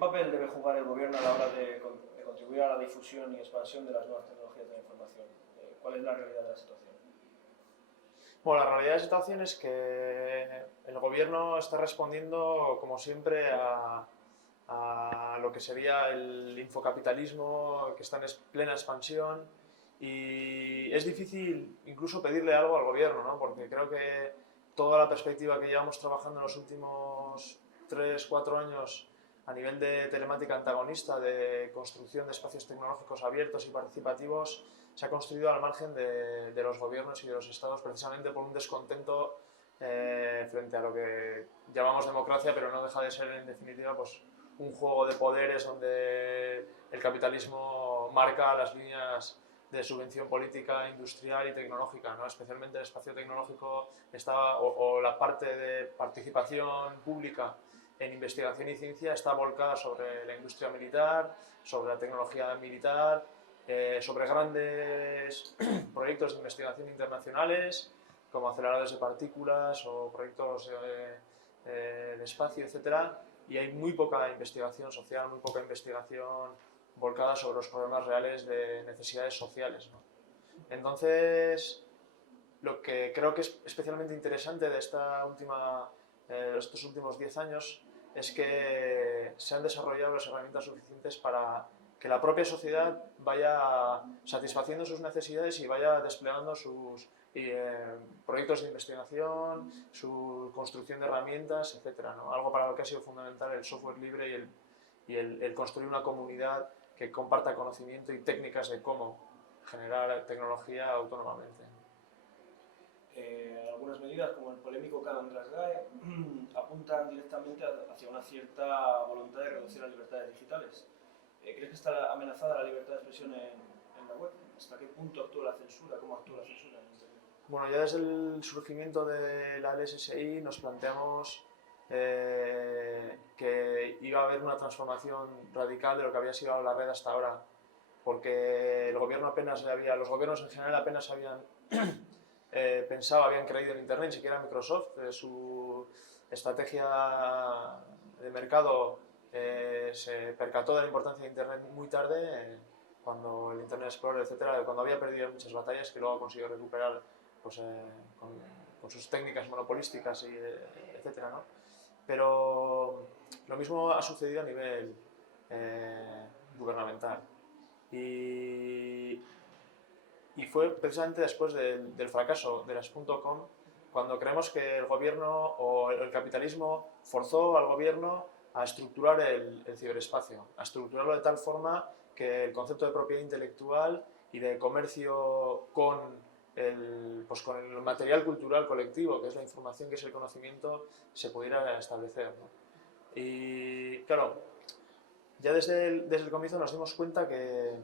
papel debe jugar el gobierno a la hora de contribuir a la difusión y expansión de las nuevas tecnologías de la información? ¿Cuál es la realidad de la situación? Bueno, la realidad de la situación es que el gobierno está respondiendo, como siempre, a lo que sería el infocapitalismo, que está en plena expansión, y es difícil incluso pedirle algo al gobierno, ¿no? Porque creo que toda la perspectiva que llevamos trabajando en los últimos 3 o 4 años a nivel de telemática antagonista, de construcción de espacios tecnológicos abiertos y participativos, se ha construido al margen de los gobiernos y de los estados, precisamente por un descontento frente a lo que llamamos democracia, pero no deja de ser, en definitiva, pues, un juego de poderes donde el capitalismo marca las líneas de subvención política, industrial y tecnológica, ¿no? Especialmente el espacio tecnológico está, o la parte de participación pública en investigación y ciencia está volcada sobre la industria militar, sobre la tecnología militar, sobre grandes proyectos de investigación internacionales, como aceleradores de partículas o proyectos de espacio, etcétera, y hay muy poca investigación social, muy poca investigación volcada sobre los problemas reales de necesidades sociales, ¿no? Entonces, lo que creo que es especialmente interesante de estos últimos 10 años es que se han desarrollado las herramientas suficientes para que la propia sociedad vaya satisfaciendo sus necesidades y vaya desplegando sus proyectos de investigación, su construcción de herramientas, etcétera, ¿no? Algo para lo que ha sido fundamental el software libre y el construir una comunidad que comparta conocimiento y técnicas de cómo generar tecnología autónomamente. Algunas medidas, como el polémico canon de las GAE, apuntan directamente hacia una cierta voluntad de reducir las libertades digitales. ¿Crees que está amenazada la libertad de expresión en la web? ¿Hasta qué punto actúa la censura? ¿Cómo actúa la censura en Internet? Bueno, ya desde el surgimiento de la LSSI nos planteamos que iba a haber una transformación radical de lo que había sido la red hasta ahora, porque los gobiernos en general apenas habían habían creído en Internet, ni siquiera Microsoft. Su estrategia de mercado se percató de la importancia de Internet muy tarde, cuando el Internet Explorer, etcétera, cuando había perdido muchas batallas que luego ha conseguido recuperar, pues, con sus técnicas monopolísticas, etcétera, ¿no? Pero lo mismo ha sucedido a nivel gubernamental. Y fue precisamente después del fracaso de las .com cuando creemos que el gobierno o el capitalismo forzó al gobierno a estructurar el ciberespacio, a estructurarlo de tal forma que el concepto de propiedad intelectual y de comercio con el material cultural colectivo, que es la información, que es el conocimiento, se pudiera establecer, ¿no? Y claro, ya desde el comienzo nos dimos cuenta que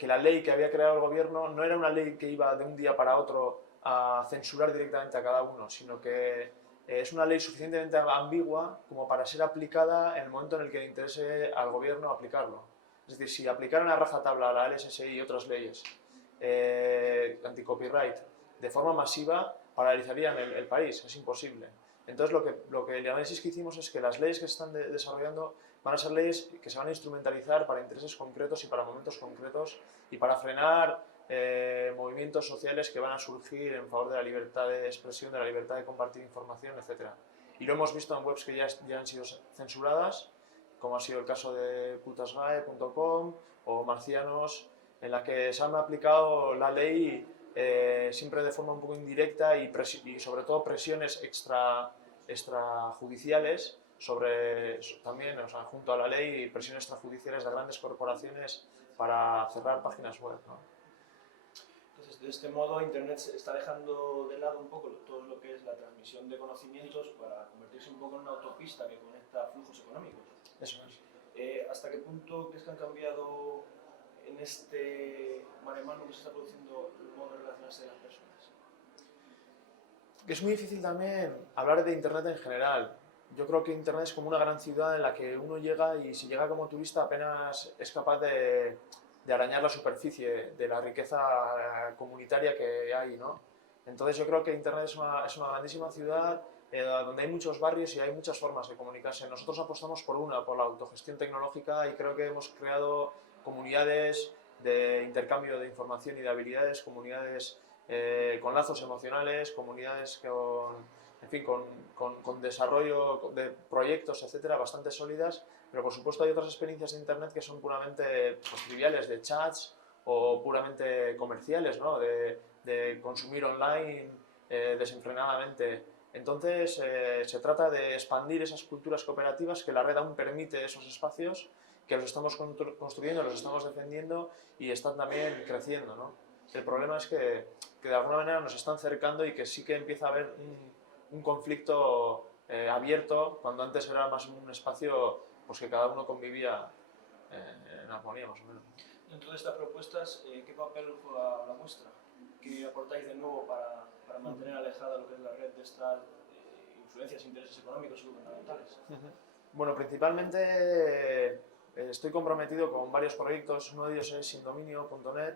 la ley que había creado el gobierno no era una ley que iba de un día para otro a censurar directamente a cada uno, sino que es una ley suficientemente ambigua como para ser aplicada en el momento en el que le interese al gobierno aplicarlo. Es decir, si aplicaran a rajatabla la LSSI y otras leyes anti-copyright de forma masiva, paralizarían el país, es imposible. Entonces, el análisis que hicimos es que las leyes que se están desarrollando van a ser leyes que se van a instrumentalizar para intereses concretos y para momentos concretos y para frenar movimientos sociales que van a surgir en favor de la libertad de expresión, de la libertad de compartir información, etc. Y lo hemos visto en webs que ya han sido censuradas, como ha sido el caso de putasgae.com o Marcianos, en la que se han aplicado la ley siempre de forma un poco indirecta y sobre todo presiones extrajudiciales también, o sea, junto a la ley, presiones extrajudiciales de grandes corporaciones para cerrar páginas web, ¿no? Entonces, de este modo, Internet se está dejando de lado un poco todo lo que es la transmisión de conocimientos para convertirse un poco en una autopista que conecta flujos económicos. Eso es. ¿Hasta qué punto crees que han cambiado en este mare magnum que se está produciendo el modo de relacionarse de las personas? Es muy difícil también hablar de Internet en general. Yo creo que Internet es como una gran ciudad en la que uno llega y si llega como turista apenas es capaz de arañar la superficie de la riqueza comunitaria que hay, ¿no? Entonces yo creo que Internet es una grandísima ciudad donde hay muchos barrios y hay muchas formas de comunicarse. Nosotros apostamos por la autogestión tecnológica, y creo que hemos creado comunidades de intercambio de información y de habilidades, comunidades con lazos emocionales, comunidades en fin, con desarrollo de proyectos, etcétera, bastante sólidas, pero por supuesto hay otras experiencias de Internet que son puramente pues, triviales, de chats o puramente comerciales, ¿no? de consumir online desenfrenadamente. Entonces se trata de expandir esas culturas cooperativas que la red aún permite esos espacios, que los estamos construyendo, los estamos defendiendo y están también creciendo, ¿no? El problema es que de alguna manera nos están cercando y que sí que empieza a haber un conflicto abierto, cuando antes era más un espacio pues, que cada uno convivía en armonía, más o menos. Dentro de estas propuestas, ¿qué papel juega la vuestra? ¿Qué aportáis de nuevo para mantener alejada lo que es la red de estas influencias e intereses económicos y gubernamentales? Bueno, principalmente estoy comprometido con varios proyectos. Uno de ellos es Indominio.net,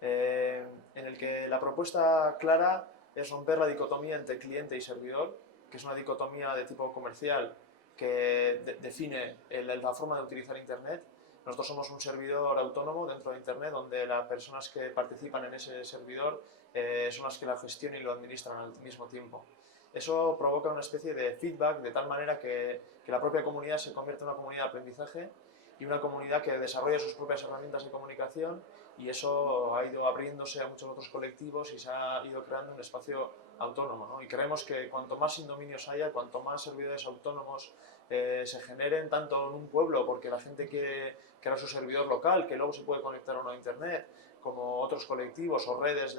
en el que la propuesta clara es romper la dicotomía entre cliente y servidor, que es una dicotomía de tipo comercial que define la forma de utilizar Internet. Nosotros somos un servidor autónomo dentro de Internet, donde las personas que participan en ese servidor son las que la gestionan y lo administran al mismo tiempo. Eso provoca una especie de feedback, de tal manera que la propia comunidad se convierte en una comunidad de aprendizaje y una comunidad que desarrolla sus propias herramientas de comunicación, y eso ha ido abriéndose a muchos otros colectivos y se ha ido creando un espacio autónomo, ¿no? Y creemos que cuanto más indominios haya, cuanto más servidores autónomos se generen tanto en un pueblo, porque la gente quiere crear su servidor local, que luego se puede conectar o no a Internet, como otros colectivos o redes,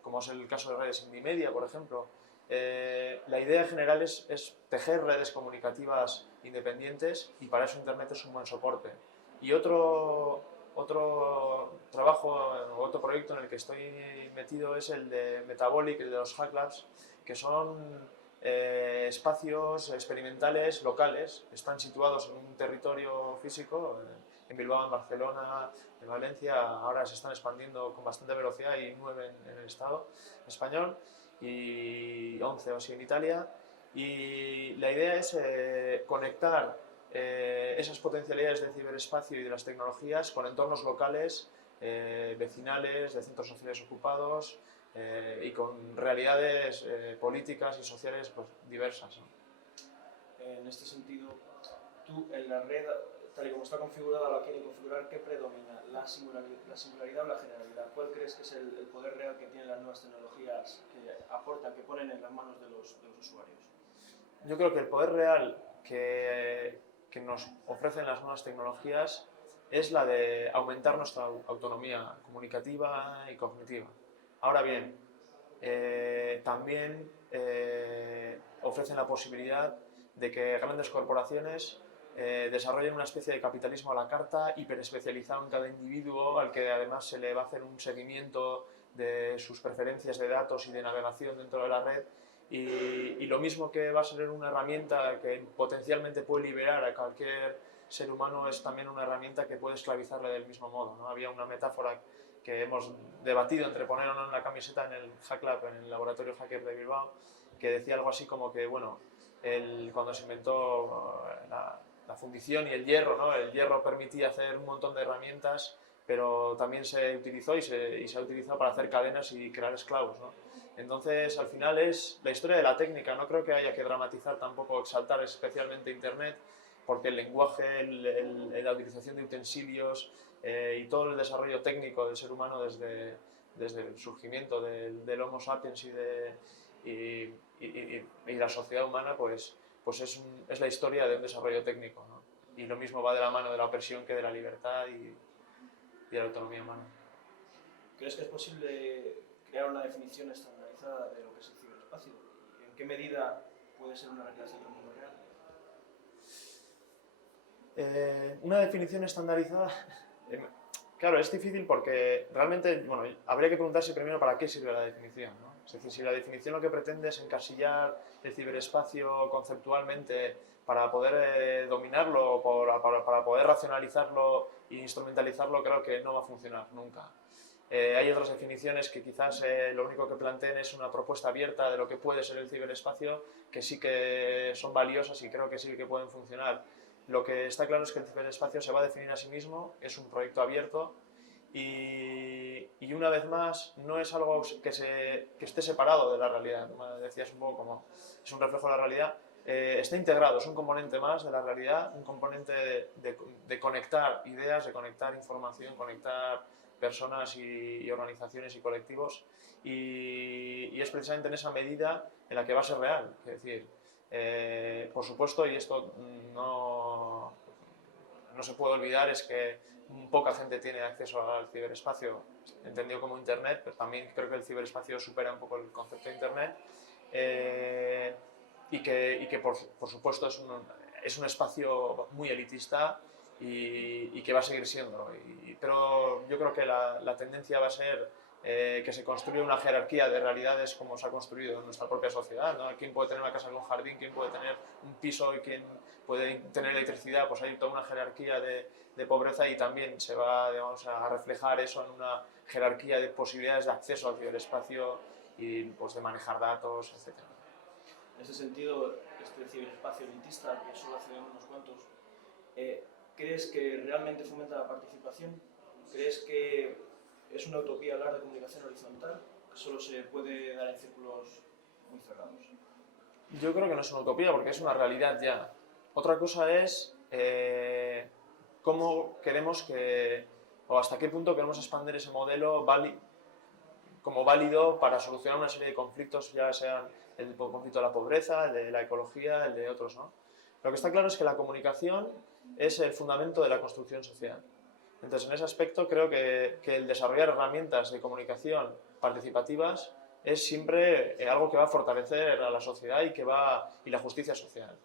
como es el caso de redes Indimedia, por ejemplo. La idea general es tejer redes comunicativas independientes, y para eso Internet es un buen soporte. Y otro trabajo, otro proyecto en el que estoy metido es el de Metabolic, el de los Hack Labs, que son espacios experimentales locales, están situados en un territorio físico, en Bilbao, en Barcelona, en Valencia, ahora se están expandiendo con bastante velocidad, y 9 en el Estado español y 11 o así en Italia, y la idea es conectar esas potencialidades del ciberespacio y de las tecnologías con entornos locales, vecinales, de centros sociales ocupados, y con realidades políticas y sociales pues, diversas, ¿no? En este sentido, tú en la red, tal y como está configurada, la quieres configurar, ¿qué predomina? ¿La singularidad o la generalidad? ¿Cuál crees que es el poder real que tienen las nuevas tecnologías que aportan, que ponen en las manos de los usuarios? Yo creo que el poder real que nos ofrecen las nuevas tecnologías es la de aumentar nuestra autonomía comunicativa y cognitiva. Ahora bien, también ofrecen la posibilidad de que grandes corporaciones desarrollen una especie de capitalismo a la carta, hiperespecializado en cada individuo, al que además se le va a hacer un seguimiento de sus preferencias de datos y de navegación dentro de la red. Y lo mismo que va a ser una herramienta que potencialmente puede liberar a cualquier ser humano, es también una herramienta que puede esclavizarle del mismo modo, ¿no? Había una metáfora que hemos debatido entre poner o no en la camiseta en el Hack Lab, en el laboratorio hacker de Bilbao, que decía algo así como que, bueno, cuando se inventó la fundición y el hierro, ¿no? El hierro permitía hacer un montón de herramientas, pero también se utilizó y se ha utilizado para hacer cadenas y crear esclavos, ¿no? Entonces, al final es la historia de la técnica. No creo que haya que dramatizar tampoco, exaltar especialmente Internet, porque el lenguaje, la utilización de utensilios y todo el desarrollo técnico del ser humano desde el surgimiento del Homo sapiens y la sociedad humana, pues es la historia de un desarrollo técnico, ¿no? Y lo mismo va de la mano de la opresión que de la libertad y de la autonomía humana. ¿Crees que es posible crear una definición estandarizada de lo que es el ciberespacio? ¿Y en qué medida puede ser una recreación del mundo real? Una definición estandarizada, claro, es difícil porque realmente, bueno, habría que preguntarse primero para qué sirve la definición, ¿no? Es decir, si la definición lo que pretende es encasillar el ciberespacio conceptualmente para poder dominarlo, para poder racionalizarlo e instrumentalizarlo, creo que no va a funcionar nunca. Hay otras definiciones que quizás lo único que planteen es una propuesta abierta de lo que puede ser el ciberespacio, que sí que son valiosas y creo que sí que pueden funcionar. Lo que está claro es que el ciberespacio se va a definir a sí mismo, es un proyecto abierto y una vez más no es algo que esté separado de la realidad. Como decías, un poco como es un reflejo de la realidad. Está integrado, es un componente más de la realidad, un componente de conectar ideas, de conectar información, conectar personas y organizaciones y colectivos y es precisamente en esa medida en la que va a ser real. Es decir, por supuesto, y esto no se puede olvidar, es que poca gente tiene acceso al ciberespacio, entendido como Internet, pero también creo que el ciberespacio supera un poco el concepto de Internet. Y que por supuesto es un espacio muy elitista y que va a seguir siendo. Pero yo creo que la tendencia va a ser que se construya una jerarquía de realidades como se ha construido en nuestra propia sociedad, ¿no? ¿Quién puede tener una casa con jardín? ¿Quién puede tener un piso? ¿Y quién puede tener electricidad? Pues hay toda una jerarquía de pobreza y también se va, digamos, a reflejar eso en una jerarquía de posibilidades de acceso al ciberespacio y pues, de manejar datos, etc. En ese sentido, este ciberespacio elitista, que solo acceden unos cuantos, ¿crees que realmente fomenta la participación? ¿Crees que es una utopía hablar de comunicación horizontal, que solo se puede dar en círculos muy cerrados? Yo creo que no es una utopía porque es una realidad ya. Otra cosa es cómo queremos o hasta qué punto queremos expandir ese modelo como válido para solucionar una serie de conflictos, ya sean el conflicto de la pobreza, el de la ecología, el de otros, ¿no? Lo que está claro es que la comunicación es el fundamento de la construcción social. Entonces, en ese aspecto creo que el desarrollar herramientas de comunicación participativas es siempre algo que va a fortalecer a la sociedad y la justicia social.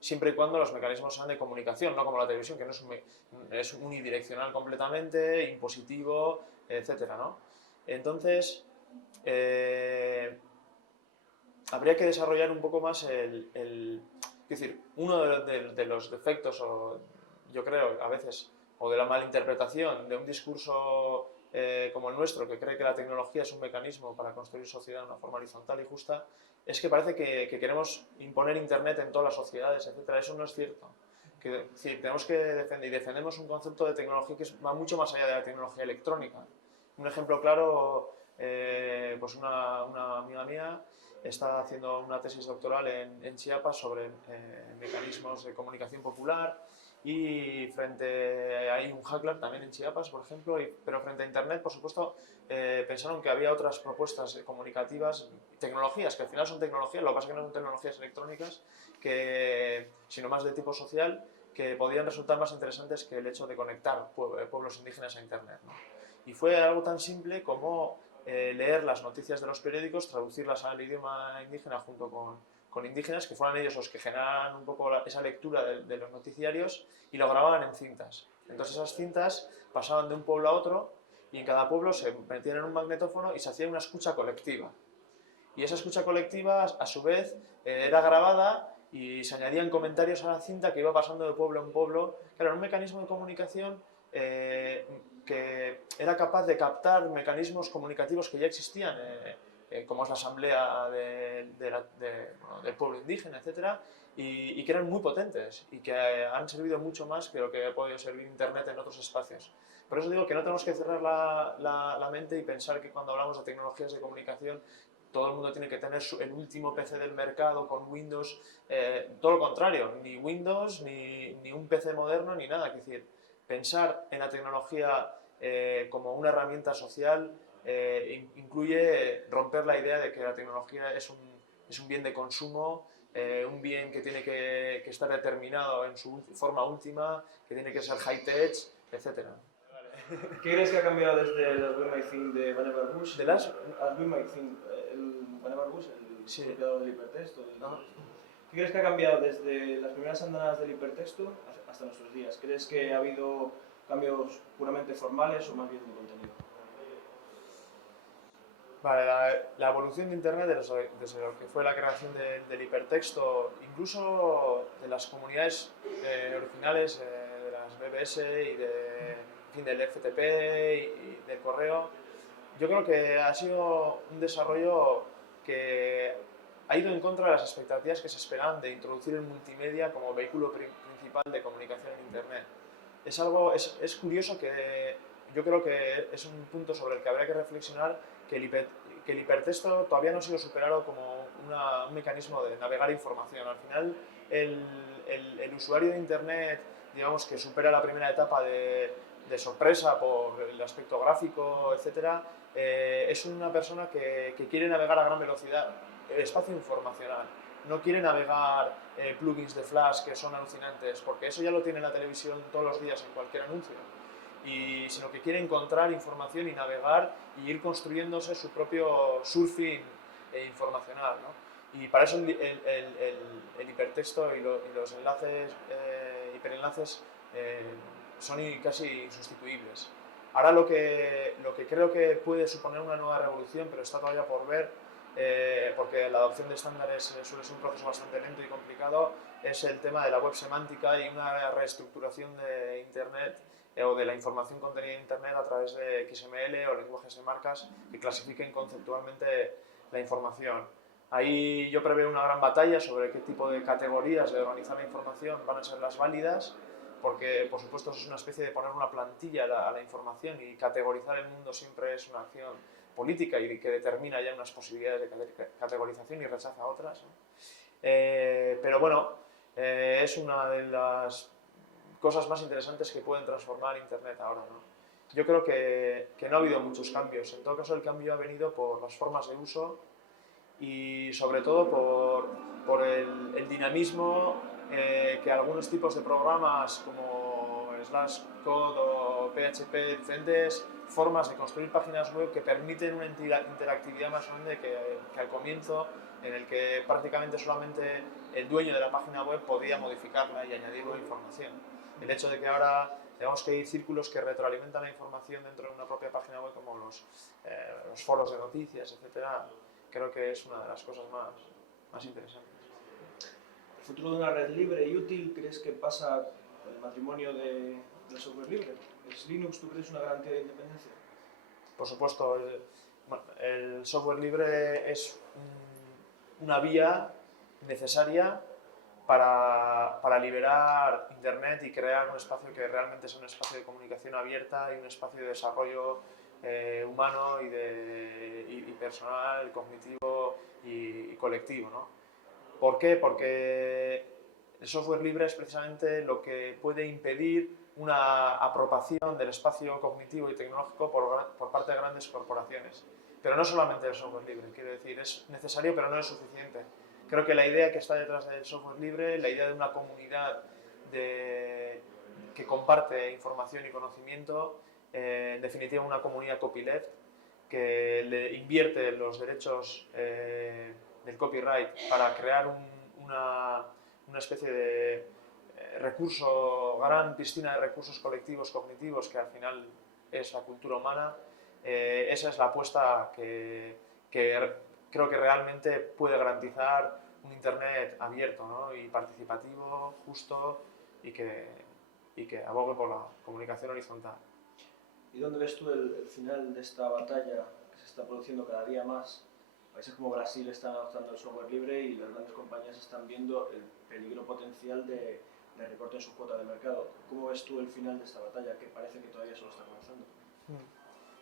Siempre y cuando los mecanismos sean de comunicación, no como la televisión, que no es unidireccional completamente, impositivo, etcétera, ¿no? Entonces, habría que desarrollar un poco más es decir, uno de los defectos, yo creo, a veces, o de la malinterpretación de un discurso como el nuestro, que cree que la tecnología es un mecanismo para construir sociedad de una forma horizontal y justa, es que parece que queremos imponer Internet en todas las sociedades, etc. Eso no es cierto. Sí, tenemos que defender y defendemos un concepto de tecnología que va mucho más allá de la tecnología electrónica. Un ejemplo claro, pues una amiga mía está haciendo una tesis doctoral en Chiapas sobre mecanismos de comunicación popular y hay un Hackler también en Chiapas, por ejemplo, pero frente a Internet, por supuesto, pensaron que había otras propuestas comunicativas, tecnologías, que al final son tecnologías, lo que pasa es que no son tecnologías electrónicas, sino más de tipo social, que podían resultar más interesantes que el hecho de conectar pueblos indígenas a Internet, ¿no? Y fue algo tan simple como leer las noticias de los periódicos, traducirlas al idioma indígena junto con indígenas, que fueran ellos los que generaran un poco esa lectura de los noticiarios y lo grababan en cintas. Entonces esas cintas pasaban de un pueblo a otro y en cada pueblo se metían en un magnetófono y se hacía una escucha colectiva. Y esa escucha colectiva, a su vez, era grabada y se añadían comentarios a la cinta que iba pasando de pueblo en pueblo. Claro, era un mecanismo de comunicación que era capaz de captar mecanismos comunicativos que ya existían, como es la asamblea del pueblo indígena, etc., y que eran muy potentes y que han servido mucho más que lo que ha podido servir Internet en otros espacios. Por eso digo que no tenemos que cerrar la mente y pensar que cuando hablamos de tecnologías de comunicación todo el mundo tiene que tener el último PC del mercado con Windows, todo lo contrario, ni Windows, ni un PC moderno, ni nada. Es decir, pensar en la tecnología como una herramienta social incluye romper la idea de que la tecnología es un bien de consumo, un bien que tiene que estar determinado en su forma última, que tiene que ser high-tech, etc. ¿Qué crees que ha cambiado desde el As We Might Think de Vannevar Bush? ¿De las? As We Might Think, el Vannevar Bush, el creador del hipertexto. No. ¿Qué crees que ha cambiado desde las primeras andadas del hipertexto hasta nuestros días? ¿Crees que ha habido cambios puramente formales o más bien de contenido? Vale, la evolución de Internet desde lo que fue la creación del hipertexto, incluso de las comunidades originales, de las BBS y del FTP y del correo, yo creo que ha sido un desarrollo que ha ido en contra de las expectativas que se esperaban de introducir el multimedia como vehículo principal de comunicación en Internet. Es curioso que yo creo que es un punto sobre el que habría que reflexionar, que el hipertexto todavía no ha sido superado como un mecanismo de navegar información. Al final, el usuario de Internet, digamos que supera la primera etapa de sorpresa por el aspecto gráfico, etcétera, es una persona que quiere navegar a gran velocidad el espacio informacional. No quiere navegar plugins de Flash que son alucinantes, porque eso ya lo tiene la televisión todos los días en cualquier anuncio. Sino que quiere encontrar información y navegar y ir construyéndose su propio surfing informacional, ¿no? Y para eso el hipertexto y los enlaces, hiperenlaces son casi insustituibles. Ahora lo que creo que puede suponer una nueva revolución, pero está todavía por ver, porque la adopción de estándares suele ser un proceso bastante lento y complicado, es el tema de la web semántica y una reestructuración de Internet o de la información contenida en Internet a través de XML o lenguajes de marcas que clasifiquen conceptualmente la información. Ahí yo preveo una gran batalla sobre qué tipo de categorías de organizar la información van a ser las válidas, porque por supuesto eso es una especie de poner una plantilla a la información, y categorizar el mundo siempre es una acción política y que determina ya unas posibilidades de categorización y rechaza otras, ¿no? Pero bueno, es una de las cosas más interesantes que pueden transformar Internet ahora, ¿no? Yo creo que no ha habido muchos cambios. En todo caso, el cambio ha venido por las formas de uso y sobre todo por el dinamismo que algunos tipos de programas como Slash Code o PHP, diferentes formas de construir páginas web que permiten una interactividad más grande que al comienzo, en el que prácticamente solamente el dueño de la página web podía modificarla y añadir nueva información. El hecho de que ahora tenemos que ir círculos que retroalimentan la información dentro de una propia página web, como los foros de noticias, etcétera, creo que es una de las cosas más interesantes. ¿El futuro de una red libre y útil crees que pasa por el matrimonio del software libre? ¿Es Linux, tú crees, una garantía de independencia? Por supuesto, el software libre es una vía necesaria para liberar Internet y crear un espacio que realmente es un espacio de comunicación abierta y un espacio de desarrollo humano y personal, cognitivo y colectivo, ¿no? ¿Por qué? Porque el software libre es precisamente lo que puede impedir una apropiación del espacio cognitivo y tecnológico por parte de grandes corporaciones. Pero no solamente el software libre, quiero decir, es necesario pero no es suficiente. Creo que la idea que está detrás del software libre, la idea de una comunidad que comparte información y conocimiento, en definitiva una comunidad copyleft, que le invierte los derechos del copyright para crear una especie de recurso, gran piscina de recursos colectivos cognitivos que al final es la cultura humana. Esa es la apuesta que creo que realmente puede garantizar un Internet abierto, ¿no? Y participativo, justo y que abogue por la comunicación horizontal. ¿Y dónde ves tú el final de esta batalla que se está produciendo cada día más? Países como Brasil están adoptando el software libre y las grandes compañías están viendo el peligro potencial de recorte en su cuota de mercado. ¿Cómo ves tú el final de esta batalla, que parece que todavía solo está comenzando?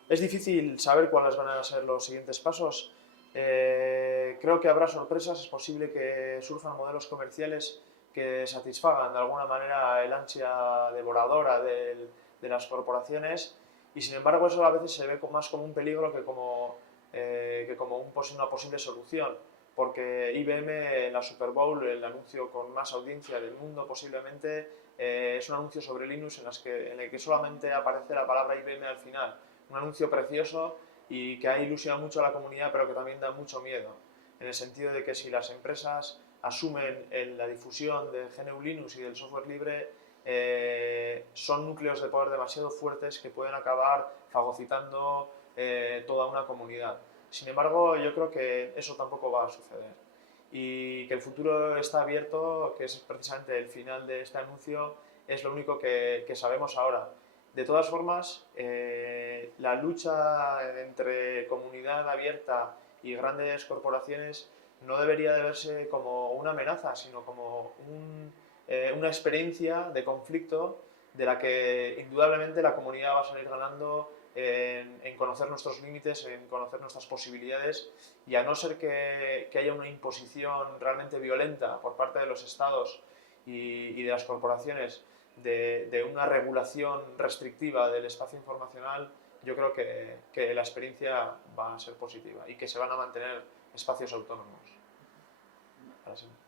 Es difícil saber cuáles van a ser los siguientes pasos. Creo que habrá sorpresas, es posible que surjan modelos comerciales que satisfagan de alguna manera el ansia devoradora de las corporaciones, y sin embargo eso a veces se ve más como un peligro que como una posible solución, porque IBM en la Super Bowl, el anuncio con más audiencia del mundo posiblemente, es un anuncio sobre Linux en el que solamente aparece la palabra IBM al final. Un anuncio precioso y que ha ilusionado mucho a la comunidad, pero que también da mucho miedo, en el sentido de que si las empresas asumen la difusión del GNU Linux y del software libre, son núcleos de poder demasiado fuertes que pueden acabar fagocitando toda una comunidad. Sin embargo, yo creo que eso tampoco va a suceder y que el futuro está abierto, que es precisamente el final de este anuncio, es lo único que sabemos ahora. De todas formas, la lucha entre comunidad abierta y grandes corporaciones no debería de verse como una amenaza, sino como una experiencia de conflicto de la que indudablemente la comunidad va a salir ganando en conocer nuestros límites, en conocer nuestras posibilidades, y a no ser que haya una imposición realmente violenta por parte de los estados y de las corporaciones de una regulación restrictiva del espacio informacional, yo creo que la experiencia va a ser positiva y que se van a mantener espacios autónomos para siempre.